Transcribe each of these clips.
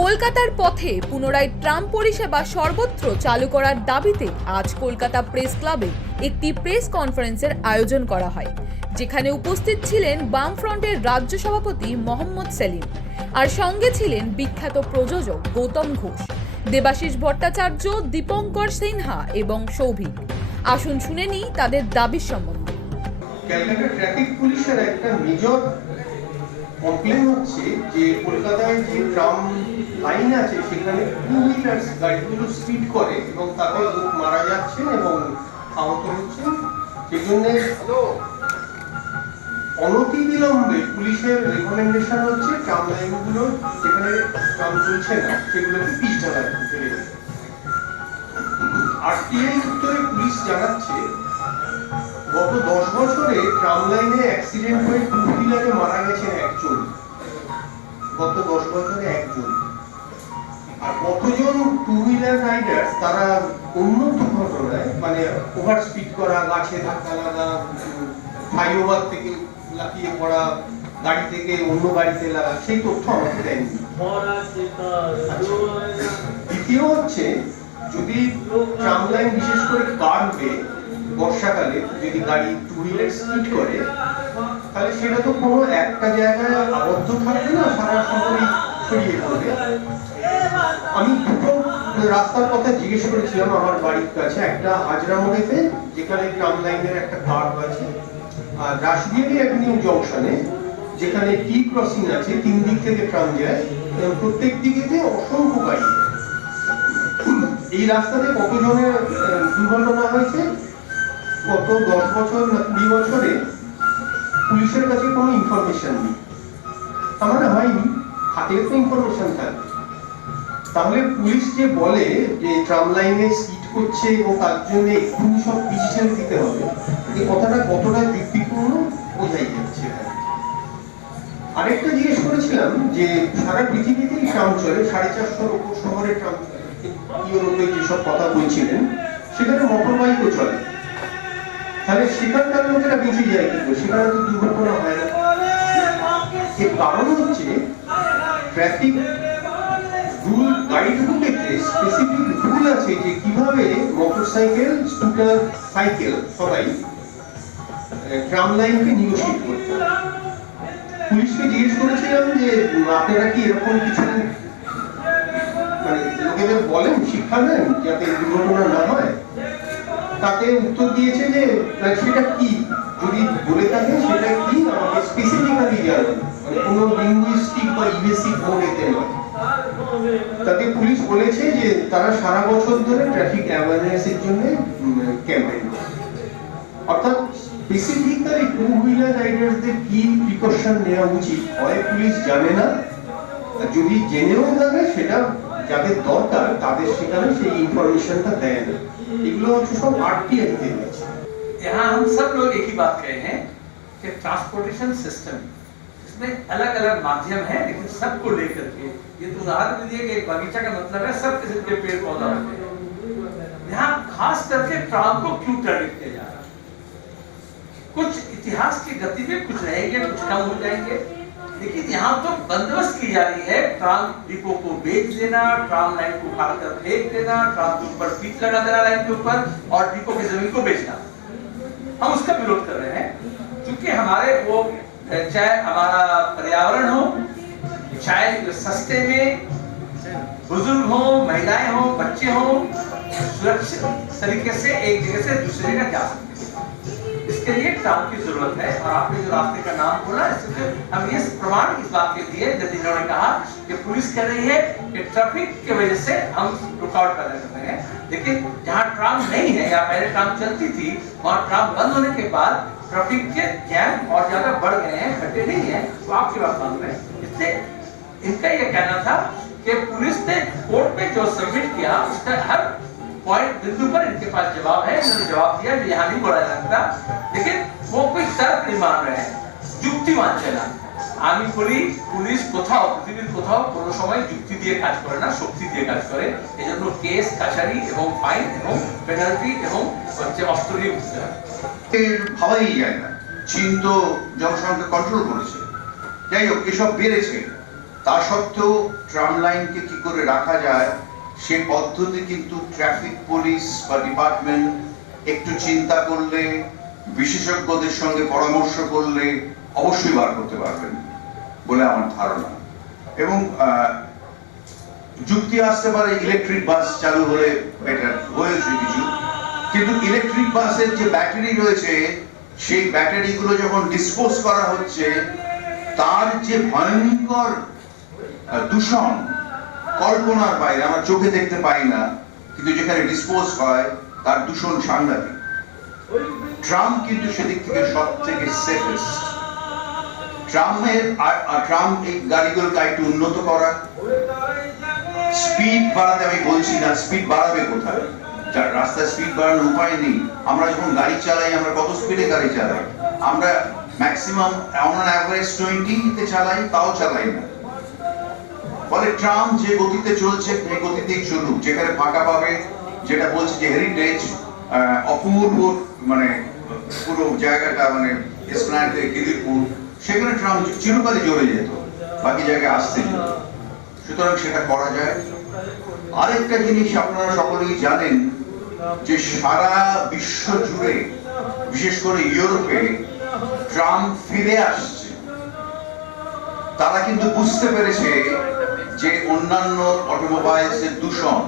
কলকাতার পথে পুনরায় ট্রাম পরিষেবা সর্বত্র চালু করার দাবিতে আজ কলকাতা প্রেস ক্লাবে একটি প্রেস কনফারেন্সের আয়োজন করা হয়, যেখানে উপস্থিত ছিলেন বামফ্রন্টের রাজ্য সভাপতি মোহাম্মদ সেলিম আর সঙ্গে ছিলেন বিখ্যাত প্রযোজক গৌতম ঘোষ, দেবাশিস ভট্টাচার্য, দীপঙ্কর সিনহা এবং সৌভিক। আসুন শুনে নিই তাদের দাবির সম্বন্ধে। ক্যালকাটা ট্রাফিক পুলিশের একটা মেজর কমপ্লেন হচ্ছে যে কলকাতায় যে ট্রাম লাইন আছে সেখানে টু হুইলার্স গাড়িগুলো স্পিড করে এবং তাতে লোক মারা যাচ্ছেন এবং আহত হচ্ছেন। সেই জন্য অনতিবিলম্বে পুলিশের রেকমেন্ডেশন হচ্ছে ট্রাম লাইনগুলো যেখানে ট্রাম চলছে না সেগুলোকে পিচ ঢালায় ফেলে দেবে। আরটিআই সূত্রে পুলিশ জানাচ্ছে গত 10 বছরে ট্রাম লাইনে অ্যাক্সিডেন্ট হয়ে টু হুইলারে মারা গেছেন একজন, গত 10 বছরে একজন। আর কতজন টু হুইলার রাইডার তারা অন্য দুর্ঘটনায় মানে ওভার স্পিড করা, গাছে ধাক্কা লাগা, ফ্লাইওভার থেকে লাফিয়ে পড়া, গাড়ি থেকে অন্য গাড়িতে লাগা, সেই তথ্য আমাকে দেয়নি। দ্বিতীয় হচ্ছে যদি ট্রাম লাইন বিশেষ করে কার্ভে বর্ষাকালে যদি গাড়ি টু হুইলার স্পিড করে তাহলে সেটা তো কোনো একটা জায়গায় আবদ্ধ থাকবে না, সারা শহরে ছড়িয়ে পড়বে। আমি দুটো রাস্তার কথা জিজ্ঞেস করেছিলাম আমার বাড়ির কাছে, একটা হাজরা মোড়েতে যেখানে ট্রাম লাইনের একটা কার্ভ আছে, আর রাসবিহারী অ্যাভিনিউ জংশনে যেখানে টি ক্রসিং আছে, 3 দিক থেকে ট্রাম যায়, প্রত্যেক দিকেতে অসংখ্য গাড়ি। এই রাস্তাতে কতজনের দুর্ঘটনা হয়েছে গত 10 বছর না 20 বছরে পুলিশের কাছে কোনো ইনফরমেশন নেই। তাহলে হয়নি, হাতে তো ইনফরমেশন থাকে। তাহলে পুলিশ যে বলে যে ট্রাম লাইনে স্পিড করছে এবং তার জন্য এক্ষুনি সব ডিসিশন দিতে হবে, এই কথাটা কতটা যুক্তিপূর্ণ বোঝাই যাচ্ছে। আরেকটা জিজ্ঞেস করেছিলাম যে সারা পৃথিবীতেই ট্রাম চলে, 450-র উপর শহরে ট্রাম চলে, ইউরোপে যেসব কথা বলছিলেন সেখানে মোটর বাইকও চলে, তাহলে সেখানকার লোকেরা বেঁচে যায় কিন্তু সেখানে তো দুর্ঘটনা হয় না। এর কারণ হচ্ছে ট্রাফিক রুল, গাড়িগুলোর ক্ষেত্রে স্পেসিফিক রুল আছে যে কিভাবে মোটরসাইকেল, স্কুটার, সাইকেল সবাই ট্রাম লাইনকে নিগোশিয়েট করতে হবে। পুলিশকে জিজ্ঞেস করেছিলাম যে আপনারা কি এরকম কিছু মানে লোকেদের বলেন, শিক্ষা দেন যাতে দুর্ঘটনা না হয়? তাকে উত্তর দিয়েছে যে সেটা কি, যদি বলে থাকে সেটা কি আমাকে স্পেসিফিক্যালি জানান, মানে কোনো লিঙ্গুইস্টিক বা ইভেসিভ মোডেতে নয়। তাকে পুলিশ বলেছে যে তারা সারা বছর ধরে ট্রাফিক অ্যাওয়ারনেসের জন্য ক্যাম্পেইন করে, অর্থাৎ স্পেসিফিক্যালি টু হুইলার রাইডারদের কি প্রিকশন নেওয়া উচিত হয় পুলিশ জানে না, যদি জেনেও থাকে সেটা যাদের দরকার তাদের সেখানে সেই ইনফরমেশনটা দেয় না। এগুলো হচ্ছে সব আরটিআই তে রয়েছে। यहाँ हम सब लोग एक ही बात कहे हैं कि ट्रांसपोर्टेशन सिस्टम इसमें अलग अलग माध्यम है, लेकिन सबको लेकर के ये तो उदाहरण दिए कि एक बगीचा का मतलब है सब किस्म के पेड़ पौधा होते हैं। यहाँ खास करके ट्राम को क्यों टारगेट किया जा रहा है? कुछ इतिहास की गति में कुछ रहेंगे, कुछ कम हो जाएंगे, लेकिन यहाँ तो बंदोबस्त की जा रही है ट्राम डिपो को बेच देना, ट्राम लाइन को उखाड़कर फेंक देना, ट्राम के ऊपर पिच लगा देना लाइन के ऊपर और डिपो की जमीन को बेचना। हम उसका विरोध कर रहे हैं क्योंकि हमारे वो चाहे हमारा पर्यावरण हो, चाहे सस्ते में बुजुर्ग हो, महिलाएं हो, बच्चे हो, सुरक्षित तरीके से एक जगह से दूसरी जगह जा सकते हैं। इसके लिए ट्राम की जरूरत है। और आपने जो रास्ते का नाम बोला, इससे हम ये प्रमाण इस बात के दिए जब इन्होंने कहा कि पुलिस कह रही है कि ट्रैफिक की वजह से हम रुकावट पैदा कर रहे हैं, लेकिन जहाँ ट्राम नहीं है या पहले ट्राम चलती थी वहाँ ट्राम बंद होने के बाद ट्रैफिक के जैम और ज्यादा बढ़ गए हैं, घटे नहीं है। तो आपकी बात मालूम है, इससे इनका ये कहना था कि पुलिस ने कोर्ट में जो सबमिट किया उसका हर पॉइंट बिंदु पर इनके पास जवाब है। इन्होंने जवाब दिया जो यहाँ नहीं बोला जाता, लेकिन वो कोई तर्क नहीं मान रहे हैं, যুক্তি মানছে না। আমি বলি পুলিশ কোথাও পৃথিবীর কোথাও কোনো সময় যুক্তি দিয়ে কাজ করে না, শক্তি দিয়ে কাজ করে। এজন্য কেস, কাছারি এবং ফাইন এবং পেনাল্টি এবং অস্ত্র দিয়ে উঠতে হয়। ভাবাই যায় না, চীন তো জনসংখ্যা কন্ট্রোল করেছে, যাই হোক এসব বেড়েছে। তা সত্ত্বেও ট্রাম লাইনকে কি করে রাখা যায় সে পদ্ধতি কিন্তু ট্রাফিক পুলিশ বা ডিপার্টমেন্ট একটু চিন্তা করলে, বিশেষজ্ঞদের সঙ্গে পরামর্শ করলে অবশ্যই বার করতে পারবেন বলে আমার ধারণা। এবং যুক্তি আসতে পারে ইলেকট্রিক বাস চালু হলে বেটার, হয়েছে কিছু, কিন্তু ইলেকট্রিক বাসের যে ব্যাটারি রয়েছে সেই ব্যাটারিগুলো যখন ডিসপোজ করা হচ্ছে তার যে ভয়ঙ্কর দূষণ কল্পনার বাইরে, আমরা চোখে দেখতে পাই না, কিন্তু যেখানে ডিসপোজ হয় তার দূষণ সাংঘাতিক। ট্রাম কিন্তু সেদিক থেকে সব থেকে সেফেস্ট। ট্রাম এই গাড়িগুলোকে একটু উন্নত করা, স্পিড বাড়াতে, আমি বলছি না স্পিড বাড়াবে কোথায়, যার রাস্তায় স্পিড বাড়ানোর উপায় নেই। আমরা যখন গাড়ি চালাই আমরা কত স্পিডে গাড়ি চালাই, আমরা ম্যাক্সিমাম অন অ্যাভারেজ 20 চালাই, তাও চালাই না। ফলে ট্রাম যে গতিতে চলছে সেই গতিতেই চলুক, যেখানে ফাঁকা পাবে, যেটা বলছে যে হেরিটেজ অপূর্ব, মানে পুরো জায়গাটা মানে এসপ্ল্যানেড থেকে গিরিপুর, সেখানে ট্রাম চিরকালই জড়ে যেত, বাকি জায়গায় আসতে যেত। সুতরাং সেটা করা যায়। আরেকটা জিনিস আপনারা সকলেই জানেন যে সারা বিশ্ব জুড়ে, বিশেষ করে ইউরোপে ট্রাম ফিরে আসছে। তারা কিন্তু বুঝতে পেরেছে যে অন্যান্য অটোমোবাইলসের দূষণ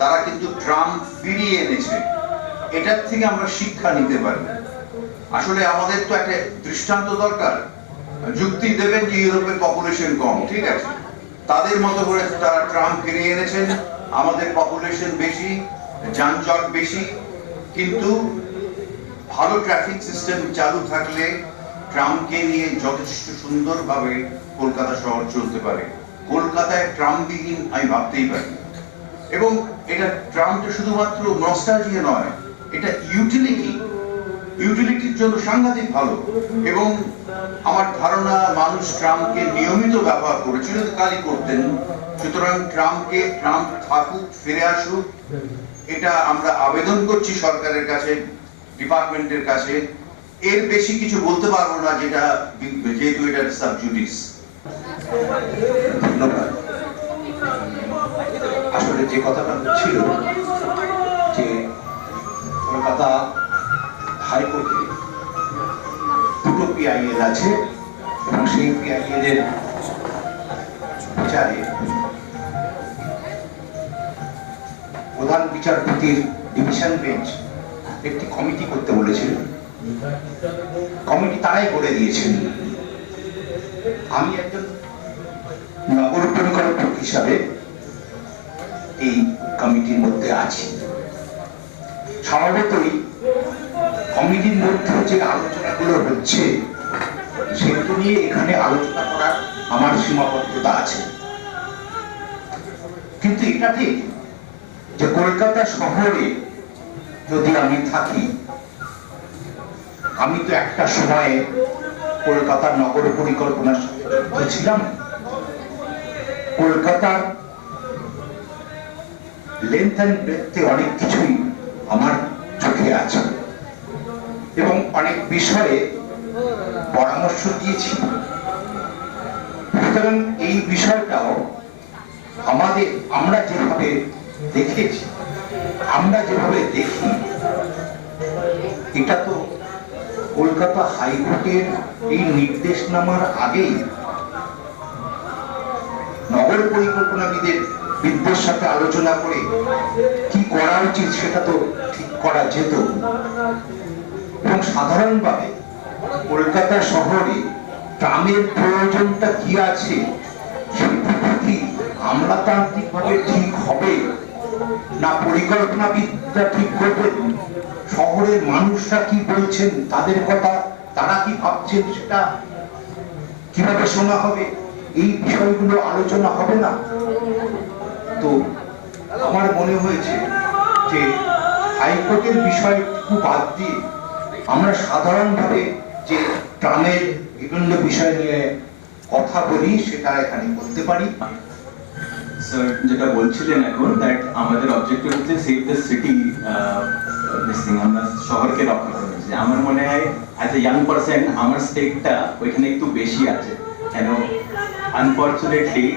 তারা কিন্তু ট্রাম ফিরিয়ে এনেছে। এটার থেকে আমরা শিক্ষা নিতে পারি। আসলে আমাদের তো একটা দৃষ্টান্ত দরকার। যুক্তি দেবেন যে ইউরোপের পপুলেশন কম, ঠিক আছে, তাদের মতো করে তারা ট্রাম ফিরিয়ে এনেছেন। আমাদের পপুলেশন বেশি, যানজট বেশি, কিন্তু ভালো ট্রাফিক সিস্টেম চালু থাকলে ট্রামকে নিয়ে যথেষ্ট সুন্দরভাবে কলকাতা শহর চলতে পারে। কলকাতায় ট্রামবিহীন আমি ভাবতেই পারি। এবং এটা ট্রামটা শুধুমাত্র নস্টালজিয়া নয়, এটা ইউটিলিটির জন্য সাংঘাতিক ভালো। এবং আমার ধারণা মানুষ ট্রামকে নিয়মিত ব্যবহার করে চিরকালই করতেন। সুতরাং ট্রাম থাকুক, ফিরে আসুক, এটা আমরা আবেদন করছি সরকারের কাছে, ডিপার্টমেন্টের কাছে। এর বেশি কিছু বলতে পারবো না, যেহেতু এটা সাবজুডিস। ধন্যবাদ। আসলে যে কথাটা ছিল যে কলকাতা হাইকোর্টে দুটো পিআইএল আছে এবং সেই পিআইএল এর বিচারে প্রধান বিচারপতির ডিভিশন বেঞ্চ একটি কমিটি করতে বলেছিল। কমিটি তারাই করে দিয়েছেন। আমি একজন নগর পরিকল্পক হিসাবে এই কমিটির মধ্যে আছি। স্বভাবতই কমিটির মধ্যে যে আলোচনাগুলো হচ্ছে সেগুলো নিয়ে এখানে আলোচনা করার আমার সীমাবদ্ধতা আছে। কিন্তু এটা ঠিক যে কলকাতা শহরে যদি আমি থাকি, আমি তো একটা সময়ে কলকাতার নগর পরিকল্পনার সাথে যুক্ত ছিলাম। কলকাতার লেন্থ এন্ড ব্রেডথে অনেক কিছুই আমার চোখে আছে এবং অনেক বিষয়ে পরামর্শ দিয়েছি। সুতরাং এই বিষয়টাও আমরা যেভাবে দেখেছি, আমরা যেভাবে দেখি, এটা তো কলকাতা হাইকোর্টের এই নির্দেশনামার আগেই নগর পরিকল্পনাবিদদের সাথে আলোচনা করে কি করা উচিত সেটা তো ঠিক করা যেত। এবং সাধারণভাবে কলকাতা শহরে ট্রামের প্রয়োজনটা কি আছে সেটা কি আমলাতান্ত্রিক ভাবে ঠিক হবে না পরিকল্পনাবিদরা ঠিক করবেন? শহরের মানুষরা কি বলছেন, তাদের কথা তারা কি ভাবছেন সেটা কিভাবে শোনা হবে? এই বিষয়গুলো আলোচনা হবে না? তো আমার মনে হয়েছে যে হাইকোর্টের বিষয়টুকু বাদ দিয়ে আমরা সাধারণভাবে যে ট্রামের বিভিন্ন বিষয় নিয়ে কথা বলি সেটা এখানে বলতে পারি। স্যার যেটা বলছিলেন এখন, দ্যাট আমাদের অবজেক্টিভ হচ্ছে সেভ দ্য সিটি, আমরা শহরকে রক্ষা করতে চাই। আমার মনে হয় অ্যাজ এ ইয়াং পার্সন আমার স্টেকটা ওইখানে একটু বেশি আছে। কেন unfortunately,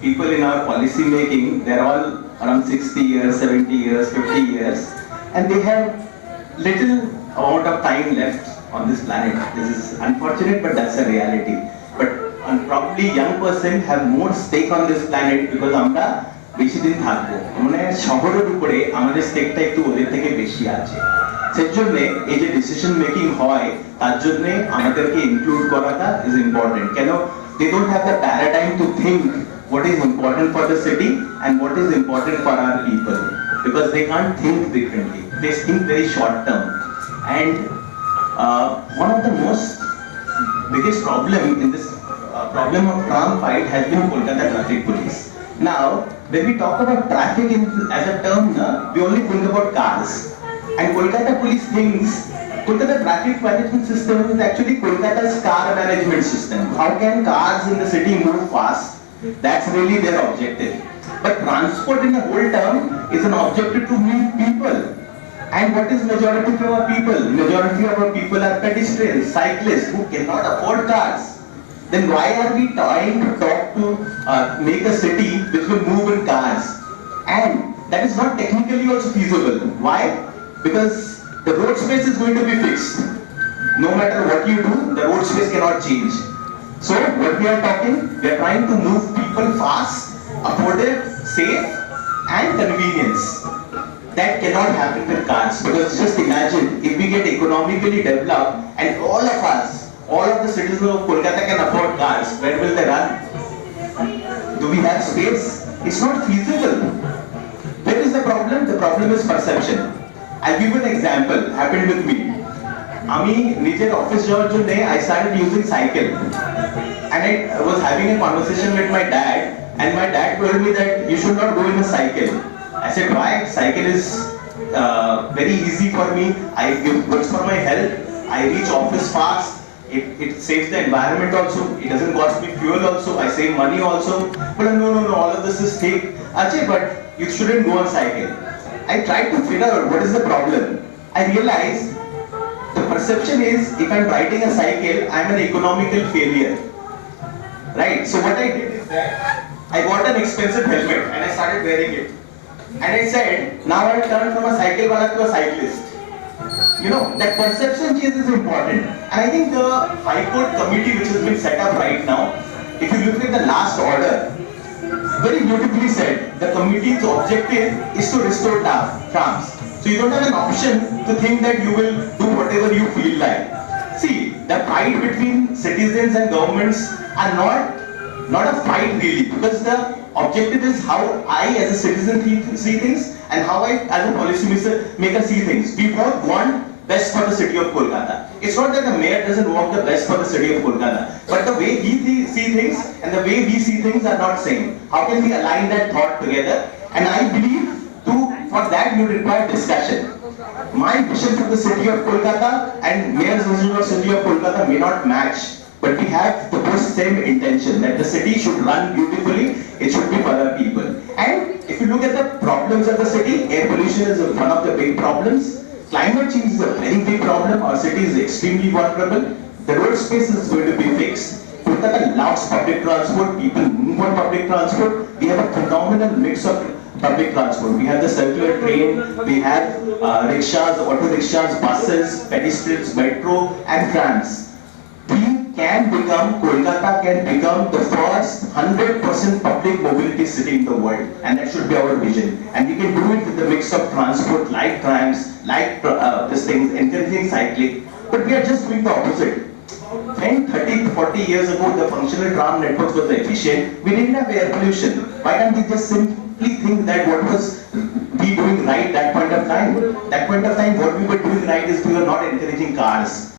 people in our policy making, they're all around 60 years, 70 years, 50 years, and they have little amount of time left on this planet. This is unfortunate, but that's a reality. But probably young person have more stake on this planet because আমরা বেশি দিন থাকবো, মানে শহরের উপরে আমাদের স্টেকটা একটু ওদের থেকে বেশি আছে। সেজন্য এই যে ডিসিশন মেকিং হয় তার জন্য আমাদেরকে ইনক্লুড করাটা ইজ ইম্পর্টেন্ট। কেন they don't have the paradigm to think what is important for the city and what is important for our people, because they can't think differently. They think very short term. And one of the most biggest problem in this problem of tram fight has been Kolkata traffic police. Now, when we talk about traffic as a term, we only think about cars. And Kolkata police thinks Kolkata traffic management system is actually Kolkata's car management system. How can cars in the city move fast? That's really their objective. But transport in the whole term is an objective to move people. And what is majority of our people? Majority of our people are pedestrians, cyclists who cannot afford cars. Then why are we trying to make a city which will move in cars? And that is not technically also feasible. Why? Because the road space is going to be fixed. No matter what you do, the road space cannot change. So what we are talking, we are trying to move people fast, affordable, safe, and convenience. That cannot happen with cars, because just imagine if we get economically developed and all of us, all of the citizens of Kolkata can afford cars, where will they run? Do we have space? It's not feasible. Where is the problem? The problem is perception. I'll give you an example, happened with me. আমি নিজের office যাওয়ার জন্য I started using cycle, and I was having a conversation with my dad, and my dad told me that you should not go in a cycle. I said, why? Cycle is very easy for me. It works for my health. I reach office fast. It saves the environment also. It doesn't cost me fuel also. I save money also. But no, all of this is fake. Ajay, but you shouldn't go on cycle. I tried to figure out what is the problem. I realized the perception is if I'm riding a cycle, I'm an economical failure. Right? So what I did is that I bought an expensive helmet and I started wearing it. And I said, now I've turned from a cycle wala to a cyclist. You know, that perception change is important. And I think the High Court committee which has been set up right now, if you look at the last order, very beautifully said, the committee's objective is to restore trams. So you don't have an option to think that you will do whatever you feel like. See, the fight between citizens and governments are not a fight really, because the objective is how I as a citizen see things and how I as a policy maker see things. We both want best for the city of Kolkata. It's not that the mayor doesn't want the best for the city of Kolkata, but the way he see things and the way we see things are not same. How can we align that thought together? And I believe for that you require discussion. My vision for the city of Kolkata and mayor's vision of city of Kolkata may not match, but we have the same intention that the city should run beautifully. It should be for the people. And if you look at the problems of the city, air pollution is one of the big problems. Climate change is a very big problem. Our city is extremely vulnerable. The road space is going to be fixed. Kolkata loves public transport. People move on public transport. We have a phenomenal mix of public transport. We have the circular train. We have rickshaws, auto rickshaws, buses, pedestrians, metro, and trams. Kolkata can become the first 100% public mobility city in the world, and that should be our vision. And we can do it with the mix of transport, like trams, like this thing, encouraging cycling. But we are just doing the opposite. When 30-40 years ago the functional tram networks were efficient, we didn't have air pollution. Why can't we just simply think that what was we doing right that point of time? That point of time, what we were doing right is we were not encouraging cars.